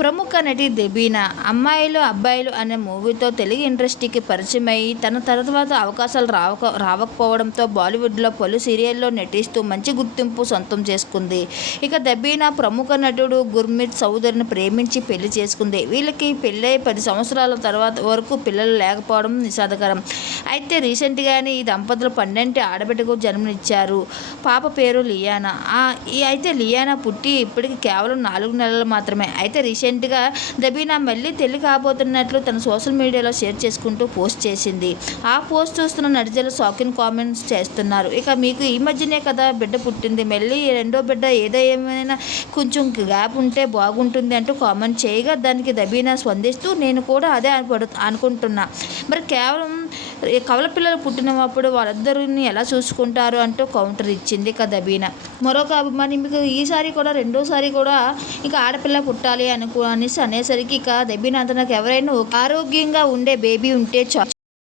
ప్రముఖ నటి దెబీనా అమ్మాయిలు అబ్బాయిలు అనే మూవీతో తెలుగు ఇండస్ట్రీకి పరిచయం అయ్యి తన తర్వాత అవకాశాలు రావక రావకపోవడంతో బాలీవుడ్లో పలు సీరియల్లో నటిస్తూ మంచి గుర్తింపు సొంతం చేసుకుంది. ఇక దెబీనా ప్రముఖ నటుడు గుర్మిత్ సౌదరిని ప్రేమించి పెళ్ళి చేసుకుంది. వీళ్ళకి పెళ్ళై పది సంవత్సరాల తర్వాత వరకు పిల్లలు లేకపోవడం నిషాదకరం. అయితే రీసెంట్గానే ఈ దంపతులు పన్నెండు ఆడబిడ్డకు జన్మనిచ్చారు. పాప పేరు లియానా. ఈ అయితే లియానా పుట్టి ఇప్పటికి కేవలం నాలుగు నెలలు మాత్రమే. అయితే రీసెంట్గా దబీనా మళ్ళీ తెల్లి కాబోతున్నట్లు తన సోషల్ మీడియాలో షేర్ చేసుకుంటూ పోస్ట్ చేసింది. ఆ పోస్ట్ చూస్తున్న నటిజలు షాకింగ్ కామెంట్స్ చేస్తున్నారు. ఇక మీకు ఈ మధ్యనే కదా బిడ్డ పుట్టింది. మళ్ళీ రెండో బిడ్డ ఏదో ఏమైనా కొంచెం గ్యాప్ ఉంటే బాగుంటుంది అంటూ కామెంట్ చేయగా దానికి దబీనా స్పందిస్తూ నేను కూడా అదే అనుకుంటున్నా. మరి కేవలం కవల పిల్లలు పుట్టినప్పుడు వాళ్ళిద్దరిని ఎలా చూసుకుంటారు అంటూ కౌంటర్ ఇచ్చింది ఇక దబీనా మరొక అభిమాని మీకు ఈసారి కూడా రెండోసారి కూడా ఇక ఆడపిల్ల పుట్టాలి అనుకో అనేసి అనేసరికి ఇక దబీనా అంత నాకు ఎవరైనా ఒక ఆరోగ్యంగా ఉండే బేబీ ఉంటే చాలు.